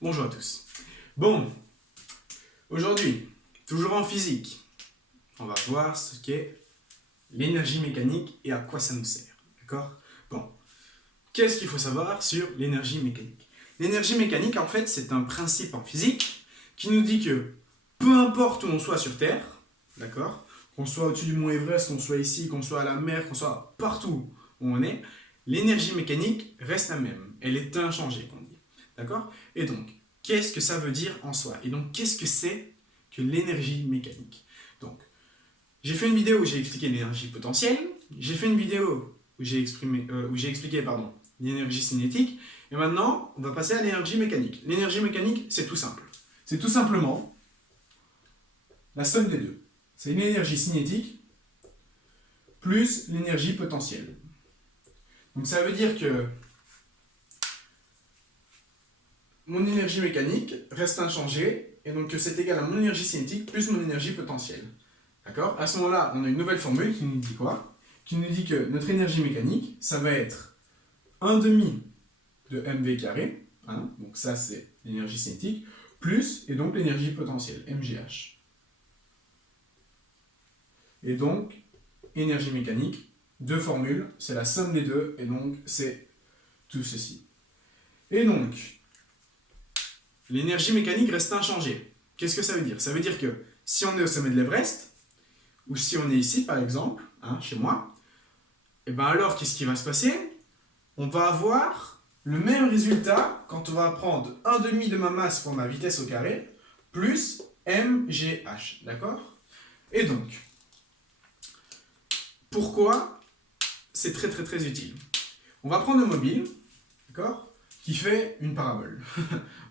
Bonjour à tous. Bon, aujourd'hui, toujours en physique, on va voir ce qu'est l'énergie mécanique et à quoi ça nous sert. D'accord? Bon, qu'est-ce qu'il faut savoir sur l'énergie mécanique? L'énergie mécanique, en fait, c'est un principe en physique qui nous dit que peu importe où on soit sur Terre, d'accord? Qu'on soit au-dessus du mont Everest, qu'on soit ici, qu'on soit à la mer, qu'on soit partout où on est, l'énergie mécanique reste la même. Elle est inchangée, qu'on dit. D'accord? Et donc, qu'est-ce que ça veut dire en soi? Et donc, qu'est-ce que c'est que l'énergie mécanique? Donc, j'ai fait une vidéo où j'ai expliqué l'énergie potentielle, j'ai fait une vidéo où j'ai expliqué l'énergie cinétique, et maintenant, on va passer à l'énergie mécanique. L'énergie mécanique, c'est tout simple. C'est tout simplement la somme des deux. C'est l'énergie cinétique plus l'énergie potentielle. Donc ça veut dire que mon énergie mécanique reste inchangée, et donc que c'est égal à mon énergie cinétique plus mon énergie potentielle. D'accord? À ce moment-là, on a une nouvelle formule qui nous dit quoi? Qui nous dit que notre énergie mécanique, ça va être 1 demi de mv carré, hein, donc ça c'est l'énergie cinétique, plus, et donc l'énergie potentielle, mgh. Et donc, énergie mécanique, deux formules, c'est la somme des deux, et donc c'est tout ceci. Et donc, l'énergie mécanique reste inchangée. Qu'est-ce que ça veut dire? Ça veut dire que si on est au sommet de l'Everest, ou si on est ici par exemple, hein, chez moi, et bien alors qu'est-ce qui va se passer? On va avoir le même résultat quand on va prendre 1 demi de ma masse pour ma vitesse au carré, plus mgh, d'accord? Et donc, pourquoi c'est très utile? On va prendre le mobile, d'accord, qui fait une parabole.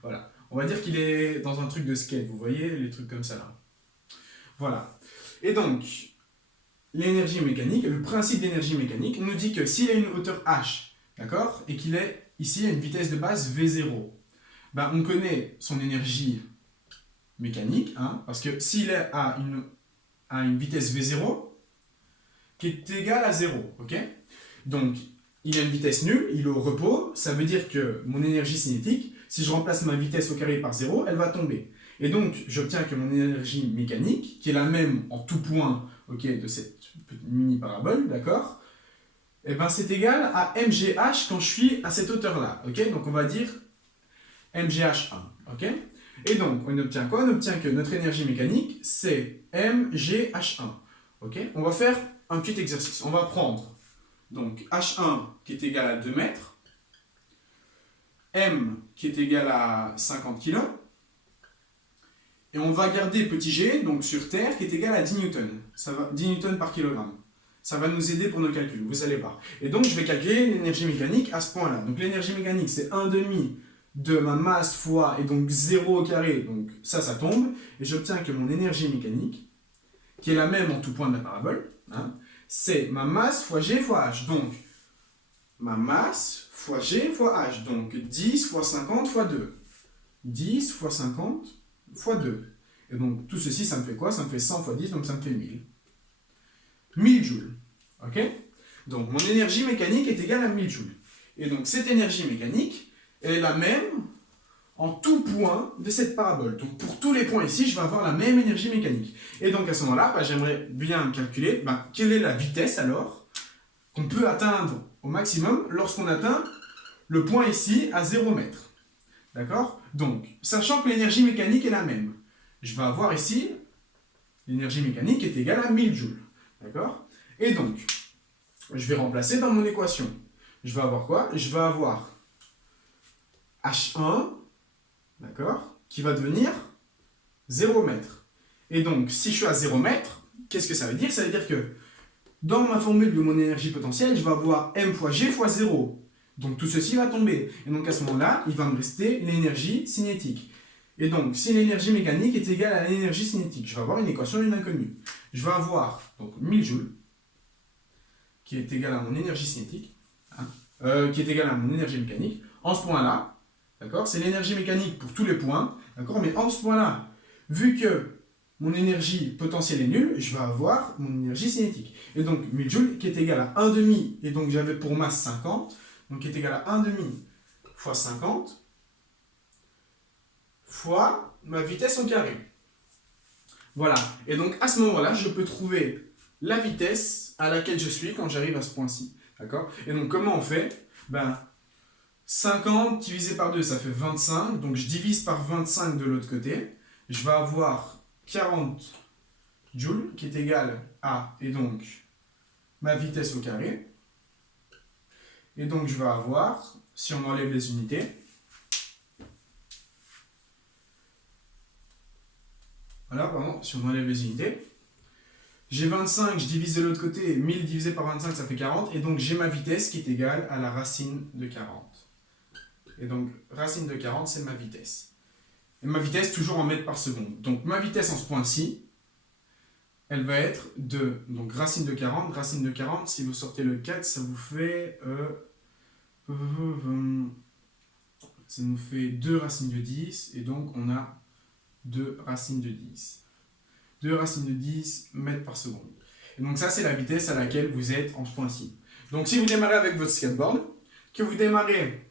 Voilà. On va dire qu'il est dans un truc de skate, vous voyez, les trucs comme ça là. Voilà. Et donc, l'énergie mécanique, le principe d'énergie mécanique nous dit que s'il a une hauteur h, d'accord, et qu'il est ici à une vitesse de base v0, ben on connaît son énergie mécanique, hein, parce que s'il est à une vitesse v0, qui est égale à 0, ok? Donc, il a une vitesse nulle, il est au repos, ça veut dire que mon énergie cinétique, si je remplace ma vitesse au carré par 0, elle va tomber. Et donc, j'obtiens que mon énergie mécanique, qui est la même en tout point, ok, de cette mini parabole, d'accord, et ben c'est égal à mgh quand je suis à cette hauteur-là, ok? Donc on va dire mgh1, ok? Et donc, on obtient quoi? On obtient que notre énergie mécanique, c'est mgh1, ok? On va faire un petit exercice. On va prendre donc H1 qui est égal à 2 mètres, M qui est égal à 50 kg, et on va garder petit g, donc sur Terre, qui est égal à 10 newtons. Ça va, 10 newtons par kilogramme. Ça va nous aider pour nos calculs, vous allez voir. Et donc je vais calculer l'énergie mécanique à ce point-là. Donc l'énergie mécanique, c'est 1 demi de ma masse fois, et donc 0 au carré, donc ça tombe, et j'obtiens que mon énergie mécanique, qui est la même en tout point de la parabole, hein, c'est ma masse fois G fois H. Donc, ma masse fois G fois H. Donc, 10 fois 50 fois 2. 10 fois 50 fois 2. Et donc, tout ceci, ça me fait quoi? Ça me fait 100 fois 10, donc ça me fait 1000. 1000 joules. Ok? Donc, mon énergie mécanique est égale à 1000 joules. Et donc, cette énergie mécanique est la même en tout point de cette parabole. Donc pour tous les points ici, je vais avoir la même énergie mécanique. Et donc à ce moment-là, j'aimerais bien calculer quelle est la vitesse alors qu'on peut atteindre au maximum lorsqu'on atteint le point ici à 0 mètre. D'accord? Donc, sachant que l'énergie mécanique est la même, je vais avoir ici l'énergie mécanique est égale à 1000 joules. D'accord? Et donc, je vais remplacer dans mon équation. Je vais avoir quoi? Je vais avoir H1, d'accord, qui va devenir 0 mètre. Et donc, si je suis à 0 mètre, qu'est-ce que ça veut dire? Ça veut dire que dans ma formule de mon énergie potentielle, je vais avoir m fois g fois 0. Donc tout ceci va tomber. Et donc à ce moment-là, il va me rester l'énergie cinétique. Et donc, si l'énergie mécanique est égale à l'énergie cinétique, je vais avoir une équation d'une inconnue. Je vais avoir donc 1000 joules, qui est égale à mon énergie cinétique, hein, qui est égale à mon énergie mécanique. En ce point-là, d'accord, c'est l'énergie mécanique pour tous les points, d'accord, mais en ce point-là, vu que mon énergie potentielle est nulle, je vais avoir mon énergie cinétique. Et donc 1000 joules qui est égal à 1 demi, et donc j'avais pour masse 50, donc qui est égal à 1 demi fois 50, fois ma vitesse au carré. Voilà. Et donc, à ce moment-là, je peux trouver la vitesse à laquelle je suis quand j'arrive à ce point-ci. D'accord? Et donc, comment on fait? Ben, 50 divisé par 2, ça fait 25. Donc, je divise par 25 de l'autre côté. Je vais avoir 40 joules, qui est égal à, et donc, ma vitesse au carré. Et donc, je vais avoir, si on enlève les unités, voilà, pardon, si on enlève les unités, j'ai 25, je divise de l'autre côté, 1000 divisé par 25, ça fait 40, et donc j'ai ma vitesse qui est égale à la racine de 40. Et donc, racine de 40, c'est ma vitesse. Et ma vitesse, toujours en mètres par seconde. Donc, ma vitesse en ce point-ci, elle va être de, donc racine de 40, si vous sortez le 4, ça vous fait, ça nous fait 2 racines de 10, et donc on a 2 racines de 10. 2 racines de 10 mètres par seconde. Et donc ça, c'est la vitesse à laquelle vous êtes en ce point-ci. Donc si vous démarrez avec votre skateboard, que vous démarrez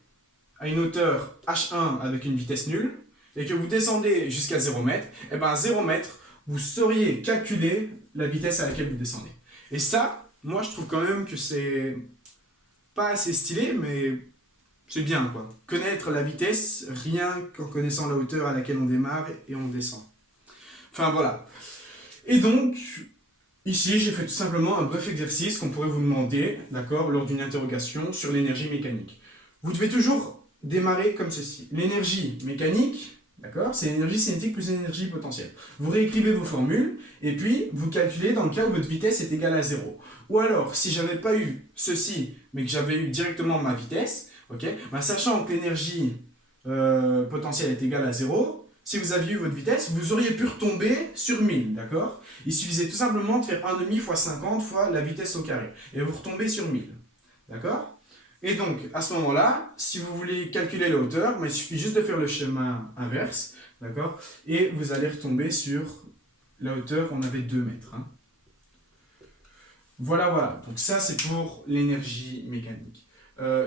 à une hauteur H1 avec une vitesse nulle, et que vous descendez jusqu'à 0 m, et bien à 0 m, vous sauriez calculer la vitesse à laquelle vous descendez. Et ça, moi je trouve quand même que c'est pas assez stylé, mais c'est bien quoi. Connaître la vitesse, rien qu'en connaissant la hauteur à laquelle on démarre et on descend. Enfin voilà. Et donc, ici, j'ai fait tout simplement un bref exercice qu'on pourrait vous demander, d'accord, lors d'une interrogation sur l'énergie mécanique. Vous devez toujours démarrer comme ceci. L'énergie mécanique, d'accord, c'est l'énergie cinétique plus l'énergie potentielle. Vous réécrivez vos formules, et puis vous calculez dans le cas où votre vitesse est égale à 0. Ou alors, si je n'avais pas eu ceci, mais que j'avais eu directement ma vitesse, ok, ben, sachant que l'énergie potentielle est égale à 0, si vous aviez eu votre vitesse, vous auriez pu retomber sur 1000, d'accord? Il suffisait tout simplement de faire 1,5 fois 50 fois la vitesse au carré. Et vous retombez sur 1000, d'accord? Et donc, à ce moment-là, si vous voulez calculer la hauteur, il suffit juste de faire le chemin inverse, d'accord? Et vous allez retomber sur la hauteur, on avait 2 mètres. Hein. Voilà, voilà. Donc ça, c'est pour l'énergie mécanique.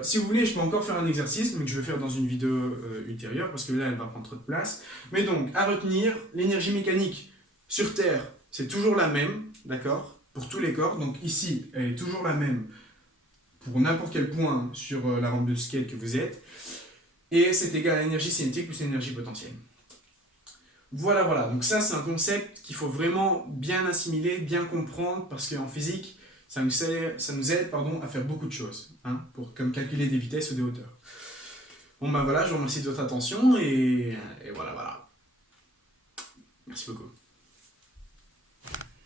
Si vous voulez, je peux encore faire un exercice, mais que je vais faire dans une vidéo ultérieure, parce que là, elle va prendre trop de place. Mais donc, à retenir, l'énergie mécanique sur Terre, c'est toujours la même, d'accord, pour tous les corps. Donc ici, elle est toujours la même pour n'importe quel point sur la rampe de skate que vous êtes. Et c'est égal à l'énergie cinétique plus l'énergie potentielle. Voilà, voilà. Donc ça, c'est un concept qu'il faut vraiment bien assimiler, bien comprendre, parce qu'en physique, ça nous aide à faire beaucoup de choses, hein, comme calculer des vitesses ou des hauteurs. Bon ben voilà, je vous remercie de votre attention et voilà, voilà. Merci beaucoup.